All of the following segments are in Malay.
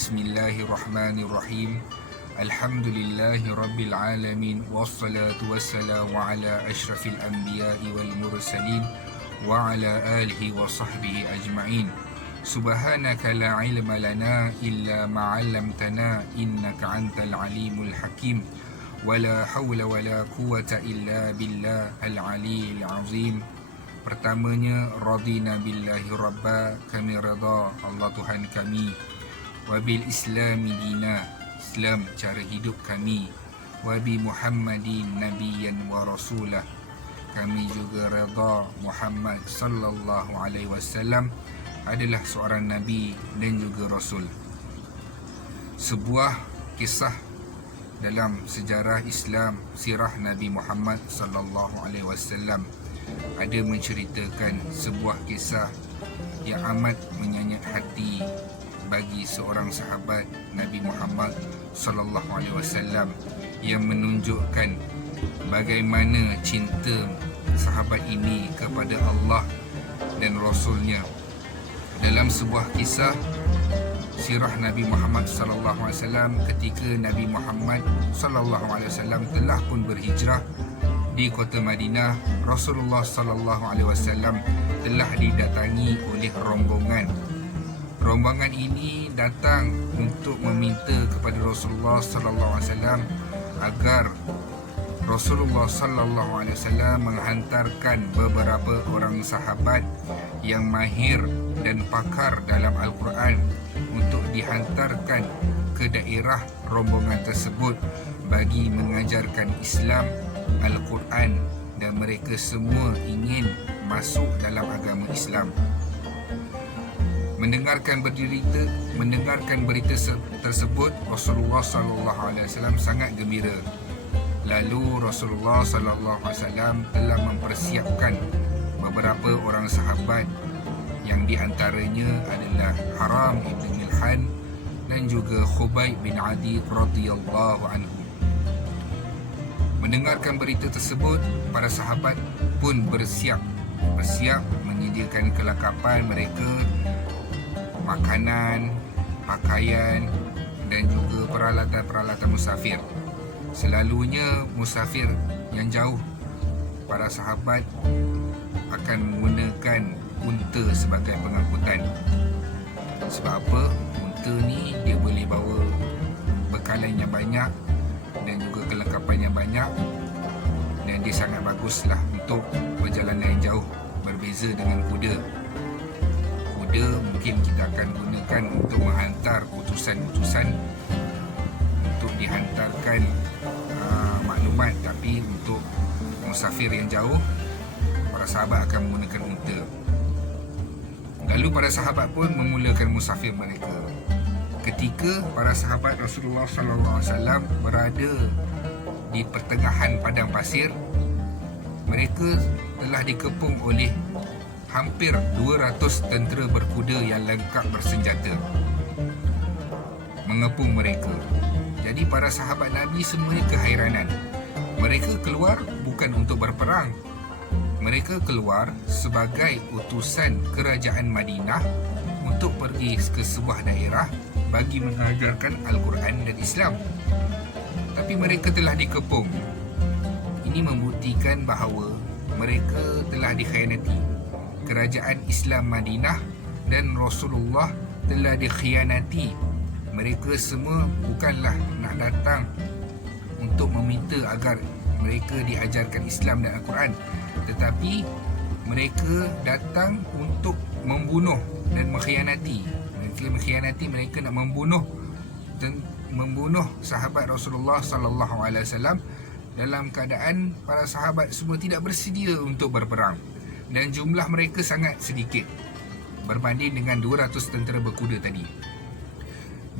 Bismillahirrahmanirrahim. Alhamdulillahi rabbil alamin. Wassalatu wassalamu ala ashrafil anbiya'i wal mursalin wa ala alihi wa sahbihi ajma'in. Subhanaka la ilma lana illa ma 'allamtana innaka antal alimul hakim. Wala hawla wala quwwata illa billah al-aliyyil azim. Pertamanya, radina billahi rabba, kami reda Allah Tuhan kami. Wabil islami dina, Islam cara hidup kami. Wabi Muhammadin nabiyyan wa rasulah, kami juga reda Muhammad sallallahu alaihi wasallam adalah seorang nabi dan juga rasul. Sebuah kisah dalam sejarah Islam, sirah Nabi Muhammad sallallahu alaihi wasallam ada menceritakan sebuah kisah yang amat menyenyap hati bagi seorang sahabat Nabi Muhammad sallallahu alaihi wasallam, yang menunjukkan bagaimana cinta sahabat ini kepada Allah dan Rasulnya. Dalam sebuah kisah sirah Nabi Muhammad sallallahu alaihi wasallam, ketika Nabi Muhammad sallallahu alaihi wasallam telah pun berhijrah di kota Madinah, Rasulullah sallallahu alaihi wasallam telah didatangi oleh rombongan. Rombongan ini datang untuk meminta kepada Rasulullah sallallahu alaihi wasallam agar Rasulullah sallallahu alaihi wasallam menghantarkan beberapa orang sahabat yang mahir dan pakar dalam Al-Quran untuk dihantarkan ke daerah rombongan tersebut bagi mengajarkan Islam, Al-Quran, dan mereka semua ingin masuk dalam agama Islam. Mendengarkan berita tersebut, Rasulullah sallallahu alaihi wasallam sangat gembira. Lalu Rasulullah sallallahu alaihi wasallam telah mempersiapkan beberapa orang sahabat, yang di antaranya adalah Haram ibn Milhan dan juga Khubayb bin Adi radhiyallahu anhu. Mendengarkan berita tersebut, para sahabat pun bersiap menyediakan kelengkapan mereka, makanan, pakaian dan juga peralatan-peralatan musafir. Selalunya musafir yang jauh, para sahabat akan menggunakan unta sebagai pengangkutan. Sebab apa? Unta ni dia boleh bawa bekalan yang banyak dan juga kelengkapan yang banyak, dan dia sangat baguslah untuk perjalanan yang jauh, berbeza dengan kuda. Kuda mungkin kita akan gunakan untuk menghantar utusan-utusan untuk dihantarkan maklumat, tapi untuk musafir yang jauh, para sahabat akan menggunakan unta. Lalu para sahabat pun memulakan musafir mereka. Ketika para sahabat Rasulullah sallallahu alaihi wasallam berada di pertengahan padang pasir, mereka telah dikepung oleh hampir 200 tentera berkuda yang lengkap bersenjata mengepung mereka. Jadi para sahabat Nabi semuanya kehairanan. Mereka keluar bukan untuk berperang. Mereka keluar sebagai utusan kerajaan Madinah untuk pergi ke sebuah daerah bagi mengajarkan Al-Quran dan Islam. Tapi mereka telah dikepung. Ini membuktikan bahawa mereka telah dikhianati. Kerajaan Islam Madinah dan Rasulullah telah dikhianati. Mereka semua bukanlah nak datang untuk meminta agar mereka diajarkan Islam dan Al-Quran, tetapi mereka datang untuk membunuh dan mengkhianati. Mereka nak membunuh sahabat Rasulullah sallallahu alaihi wasallam dalam keadaan para sahabat semua tidak bersedia untuk berperang, dan jumlah mereka sangat sedikit berbanding dengan 200 tentera berkuda tadi.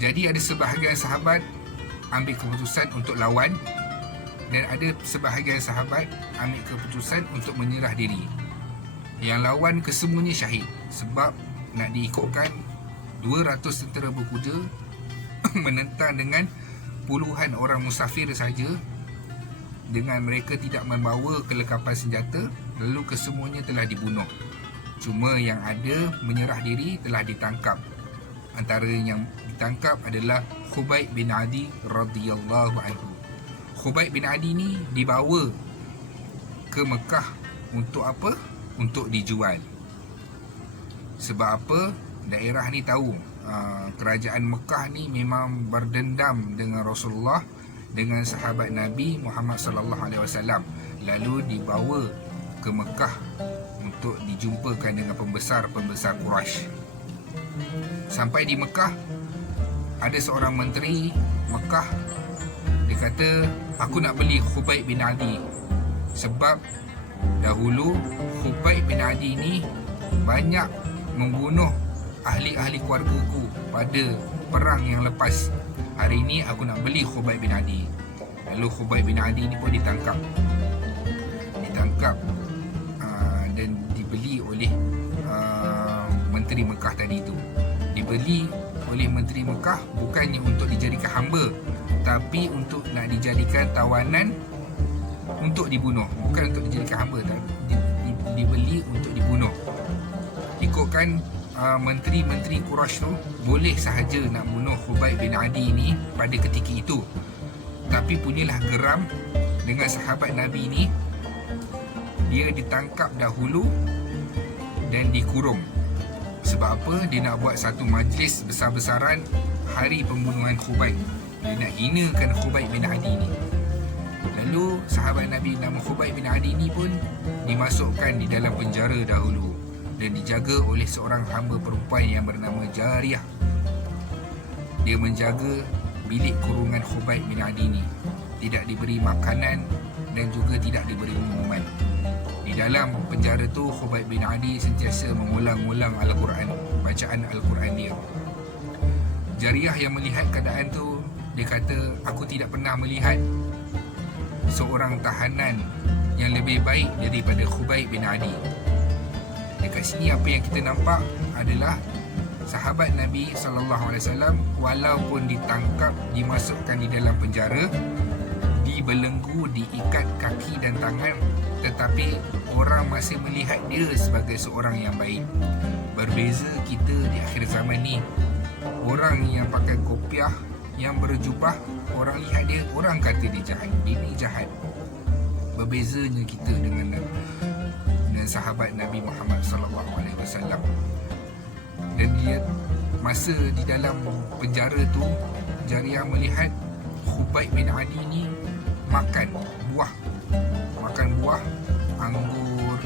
Jadi ada sebahagian sahabat ambil keputusan untuk lawan, dan ada sebahagian sahabat ambil keputusan untuk menyerah diri. Yang lawan kesemuanya syahid, sebab nak diikutkan 200 tentera berkuda menentang dengan puluhan orang musafir saja, dengan mereka tidak membawa kelengkapan senjata, lalu kesemuanya telah dibunuh. Cuma yang ada menyerah diri telah ditangkap. antara yang ditangkap adalah Khubayb bin Adi radhiyallahu anhu. Khubayb bin Adi ni dibawa ke Mekah untuk apa? Untuk dijual. Sebab apa? Daerah ni tahu kerajaan Mekah ni memang berdendam dengan Rasulullah, dengan sahabat Nabi Muhammad sallallahu alaihi wasallam. Lalu dibawa ke Mekah untuk dijumpakan dengan pembesar-pembesar Quraisy. Sampai di Mekah, ada seorang menteri Mekah, dia kata, aku nak beli Khubayb bin Adi. Sebab dahulu Khubayb bin Adi ni banyak membunuh ahli-ahli keluargaku pada perang yang lepas. Hari ini aku nak beli Khubayb bin Adi. Lalu Khubayb bin Adi ni pun ditangkap dan dibeli oleh menteri Mekah tadi tu. Dibeli oleh menteri Mekah bukannya untuk dijadikan hamba, tapi untuk nak dijadikan tawanan untuk dibunuh. Bukan untuk dijadikan hamba, dibeli untuk dibunuh. Ikutkan menteri-menteri Quraisy tu boleh sahaja nak bunuh Khubayb bin Adi ni pada ketika itu. Tapi punyalah geram dengan sahabat Nabi ni. Dia ditangkap dahulu dan dikurung. Sebab apa? Dia nak buat satu majlis besar-besaran hari pembunuhan Khubayb. Dia nak hinakan Khubayb bin Adi ni. Lalu sahabat Nabi nama Khubayb bin Adi ni pun dimasukkan di dalam penjara dahulu dan dijaga oleh seorang hamba perempuan yang bernama Jariyah. Dia menjaga bilik kurungan Khubayb bin Adi ni. Tidak diberi makanan dan juga tidak diberi minuman. Di dalam penjara tu, Khubayb bin Adi sentiasa mengulang-ulang Al-Quran, bacaan Al-Quran dia. Jariyah yang melihat keadaan tu, dia kata, aku tidak pernah melihat seorang tahanan yang lebih baik daripada Khubayb bin Adi. Dekat sini apa yang kita nampak adalah sahabat Nabi SAW walaupun ditangkap, dimasukkan di dalam penjara, dibelenggu, diikat kaki dan tangan, tetapi orang masih melihat dia sebagai seorang yang baik. Berbeza kita di akhir zaman ni, orang yang pakai kopiah, yang berjubah, orang lihat dia, orang kata dia jahat, dia ni jahat. Berbezanya kita dengan sahabat Nabi Muhammad SAW. Dan dia masa di dalam penjara tu, Jariyah melihat Khubayb bin Adi ni makan buah, anggur,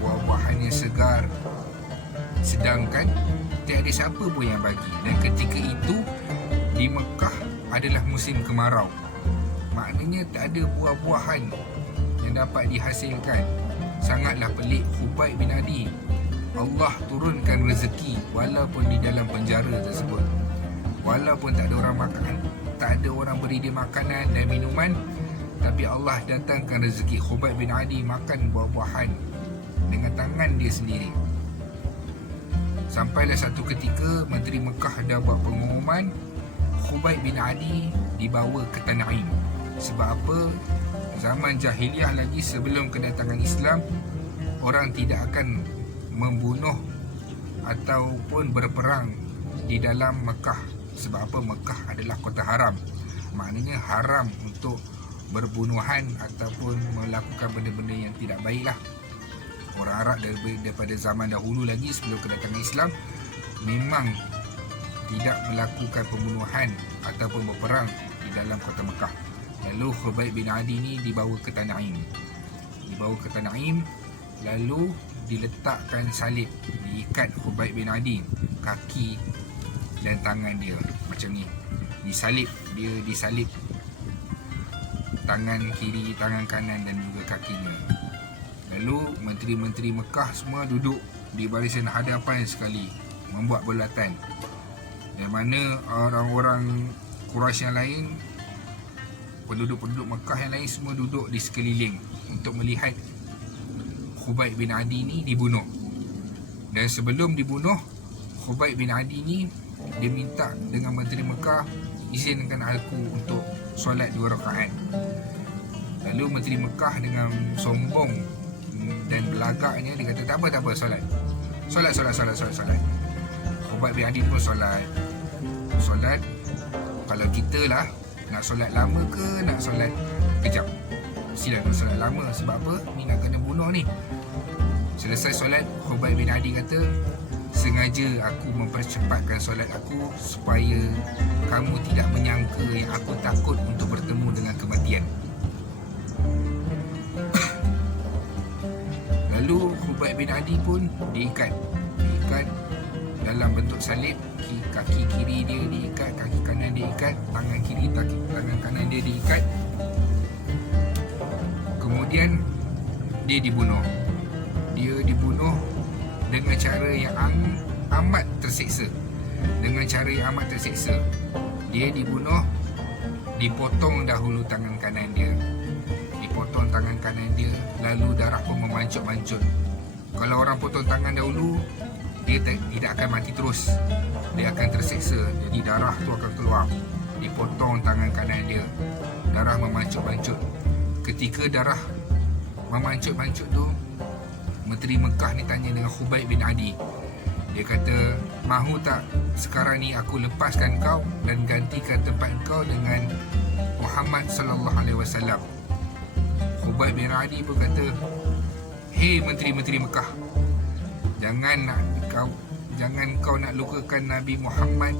buah-buahan yang segar, sedangkan tiada siapa pun yang bagi. Dan ketika itu di Mekah adalah musim kemarau, maknanya tak ada buah-buahan yang dapat dihasilkan. Sangatlah pelik Khubayb bin Adi. Allah turunkan rezeki walaupun di dalam penjara tersebut, walaupun tak ada orang makan, tak ada orang beri dia makanan dan minuman, tapi Allah datangkan rezeki. Khubayb bin Adi makan buah-buahan dengan tangan dia sendiri. Sampailah satu ketika Menteri Mekah dah buat pengumuman, Khubayb bin Adi dibawa ke Tanaim. Sebab apa? Zaman jahiliah lagi, sebelum kedatangan Islam, orang tidak akan membunuh ataupun berperang di dalam Mekah. Sebab apa? Mekah adalah kota haram. Maknanya haram untuk berbunuhan ataupun melakukan benda-benda yang tidak baiklah. Orang Arab daripada zaman dahulu lagi, sebelum kedatangan Islam, memang tidak melakukan pembunuhan ataupun berperang di dalam kota Mekah. Lalu Khubayb bin Adi ni dibawa ke Tanaim. Lalu diletakkan salib, diikat Khubayb bin Adi, kaki dan tangan dia macam ni. Disalib tangan kiri, tangan kanan dan juga kakinya. Lalu menteri-menteri Mekah semua duduk di barisan hadapan sekali, membuat bulatan. Dan mana orang-orang Quraisy yang lain, penduduk-penduduk Mekah yang lain semua duduk di sekeliling untuk melihat Khubayb bin Adi ni dibunuh. Dan sebelum dibunuh, Khubayb bin Adi ni dia minta dengan menteri Mekah, izinkan aku untuk solat 2 rakaat. Lalu menteri Mekah dengan sombong dan belagaknya dia kata, tak apa, solat. Khubaib bin Adi pun solat. Kalau kita lah nak solat lama ke nak solat kejap, mestilah nak solat lama. Sebab apa? Ni nak kena bunuh ni. Selesai solat, Khubaib bin Adi kata, sengaja aku mempercepatkan solat aku supaya kamu tidak menyangka yang aku takut untuk bertemu dengan kematian. Lalu Khubaib bin Adi pun diikat dalam bentuk salib. Kaki kiri dia diikat, kaki kanan dia diikat, tangan kiri, tangan kanan dia diikat. Kemudian dia dibunuh. Dia dibunuh dengan cara yang amat tersiksa. Dia dibunuh, dipotong dahulu tangan kanan dia. Lalu darah pun memancut-mancut. Kalau orang potong tangan dahulu, dia tidak akan mati terus, dia akan tersiksa. Jadi darah tu akan keluar. Dipotong tangan kanan dia, darah memancut-mancut. Ketika darah memancut-mancut tu, Menteri Mekah ni tanya dengan Khubaib bin Adi. Dia kata, mahu tak sekarang ni aku lepaskan kau dan gantikan tempat kau dengan Muhammad sallallahu alaihi wasallam. Khubaib bin Adi pun kata, hei menteri-menteri Mekah, jangan kau nak lukakan Nabi Muhammad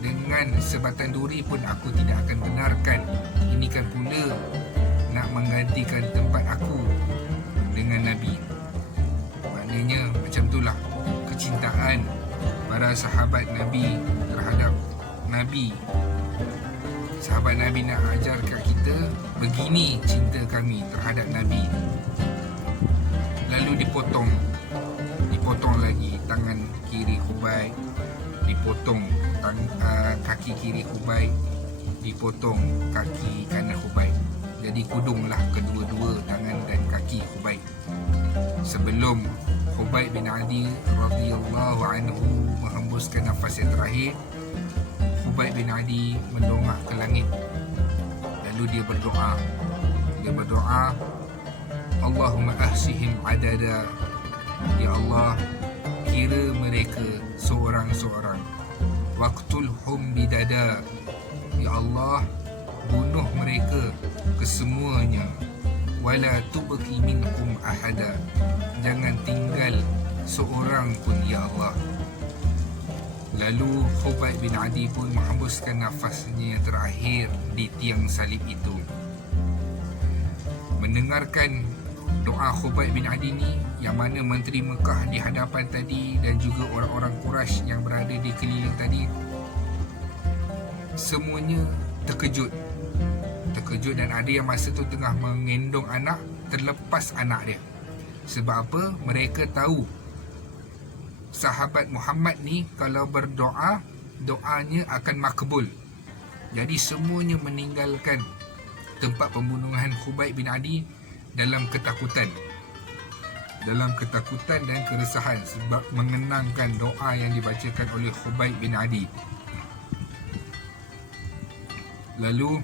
dengan sebatan duri pun aku tidak akan benarkan. Ini kan pula nak menggantikan tempat aku dengan Nabi. Maknanya macam itulah kecintaan para sahabat Nabi terhadap Nabi. Sahabat Nabi nak ajar kat kita, begini cinta kami terhadap Nabi. Lalu dipotong lagi tangan kiri Khubaib, dipotong kaki kiri Khubaib, dipotong kaki kanan Khubaib. Jadi kudunglah kedua-dua tangan dan kaki Khubaib. Sebelum Khubaib bin Adi radhiyallahu anhu menghembuskan nafas yang terakhir, Khubaib bin Adi mendongak ke langit. Lalu dia berdoa, Allahumma ahsihim adada. Ya Allah, kira mereka seorang-seorang. Waqtulhum bidada. Ya Allah, bunuh mereka kesemuanya. Wala tubqi minhum ahada. Jangan tinggal seorang pun ya Allah. Lalu Khubaib bin Adi pun menghembuskan nafasnya yang terakhir di tiang salib itu. Mendengarkan doa Khubaib bin Adi ni, yang mana Menteri Mekah di hadapan tadi dan juga orang-orang Quraisy yang berada di keliling tadi, semuanya terkejut dan ada yang masa tu tengah mengendong anak, terlepas anak dia. Sebab apa? Mereka tahu sahabat Muhammad ni kalau berdoa, doanya akan makbul. Jadi semuanya meninggalkan tempat pembunuhan Khubaib bin Adi dalam ketakutan dan keresahan sebab mengenangkan doa yang dibacakan oleh Khubaib bin Adi. Lalu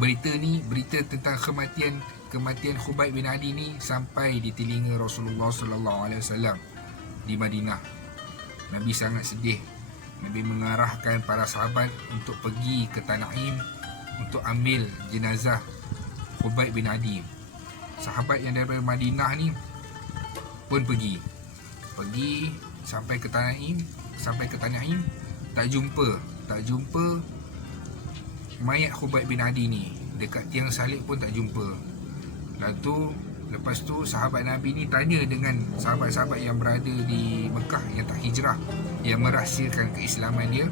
berita tentang kematian Khubaib bin Adi ni sampai di telinga Rasulullah sallallahu alaihi wasallam di Madinah. Nabi sangat sedih. Nabi mengarahkan para sahabat untuk pergi ke Tanaim untuk ambil jenazah Khubaib bin Adi. Sahabat yang daripada Madinah ni pun pergi sampai ke Tanaim, tak jumpa mayat Khubaib bin Adi ni. Dekat tiang salib pun tak jumpa. Lepas tu sahabat Nabi ni tanya dengan sahabat-sahabat yang berada di Mekah yang tak hijrah, yang merahsiakan keislaman dia.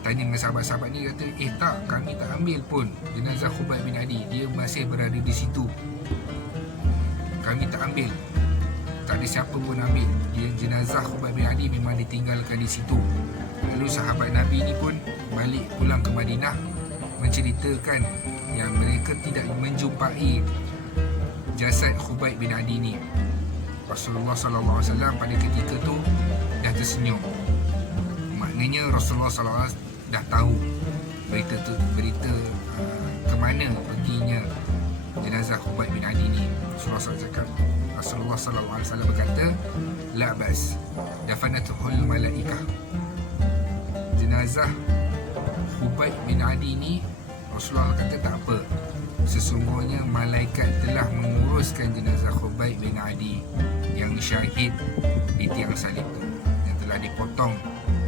Tanya dengan sahabat-sahabat ni, kata, tak, kami tak ambil pun jenazah Khubaib bin Adi, dia masih berada di situ. Kami tak ambil, tak ada siapa pun ambil. Jenazah Khubaib bin Adi memang ditinggalkan di situ. Lalu sahabat Nabi ni pun balik pulang ke Madinah, menceritakan yang mereka tidak menjumpai jasad Khubaib bin Adi ni. Rasulullah sallallahu alaihi wasallam pada ketika tu dah tersenyum. Maknanya Rasulullah sallallahu alaihi wasallam dah tahu berita ke mana perginya jenazah Khubaib bin Adi ni. Rasulullah sallallahu alaihi wasallam berkata, la bas, dafanatuhul malaikah. Jenazah Khubayb bin Adi ni, Rasulullah kata tak apa, sesungguhnya malaikat telah menguruskan jenazah Khubayb bin Adi yang syahid di tiang salib tu, yang telah dipotong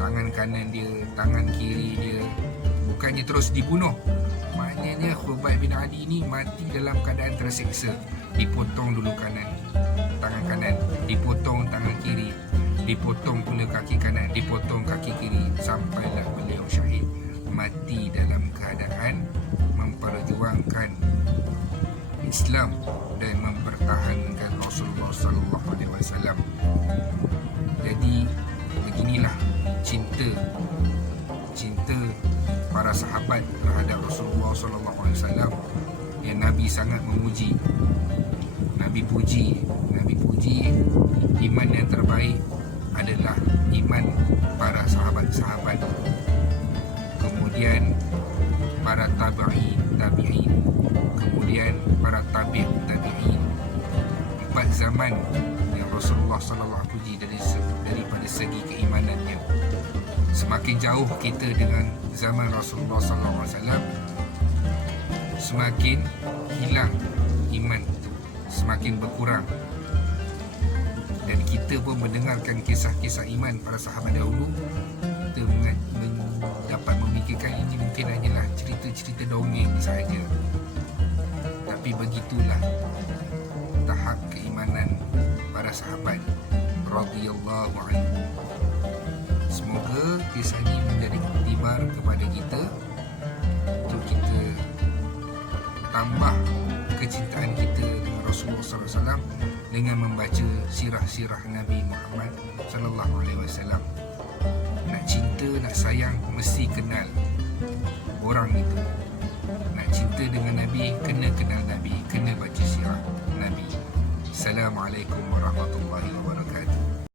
tangan kanan dia, tangan kiri dia, bukannya terus dibunuh. Maknanya Khubayb bin Adi ni mati dalam keadaan tersiksa. Dipotong dulu tangan kanan, dipotong tangan kiri, dipotong pula kaki kanan, dipotong kaki kiri, sampailah beliau syahid, mati dalam keadaan memperjuangkan Islam dan mempertahankan Rasulullah sallallahu alaihi wasallam. Jadi beginilah cinta para sahabat terhadap Rasulullah sallallahu alaihi wasallam yang Nabi sangat memuji. Nabi puji iman yang terbaik adalah iman para sahabat-sahabat, kemudian para tabi'in, kemudian para tabi'in. 4 zaman yang Rasulullah sallallahu alaihi wasallam puji daripada segi keimanannya. Semakin jauh kita dengan zaman Rasulullah sallallahu alaihi wasallam, semakin hilang iman itu, semakin berkurang. Dan kita pun mendengarkan kisah-kisah iman para sahabat dahulu, kita dapat memikirkan ini mungkin hanyalah cerita-cerita dongeng sahaja. Tapi begitulah tahap keimanan para sahabat radhiyallahu anhu. Semoga kisah ini menjadi iktibar kepada kita untuk kita tambah kecintaan kita dengan Rasulullah SAW dengan membaca sirah-sirah Nabi Muhammad sallallahu alaihi wasallam. Nak cinta, nak sayang, mesti kenal orang itu. Nak cinta dengan Nabi, kena kenal Nabi, kena baca sirah Nabi. Assalamualaikum warahmatullahi wabarakatuh.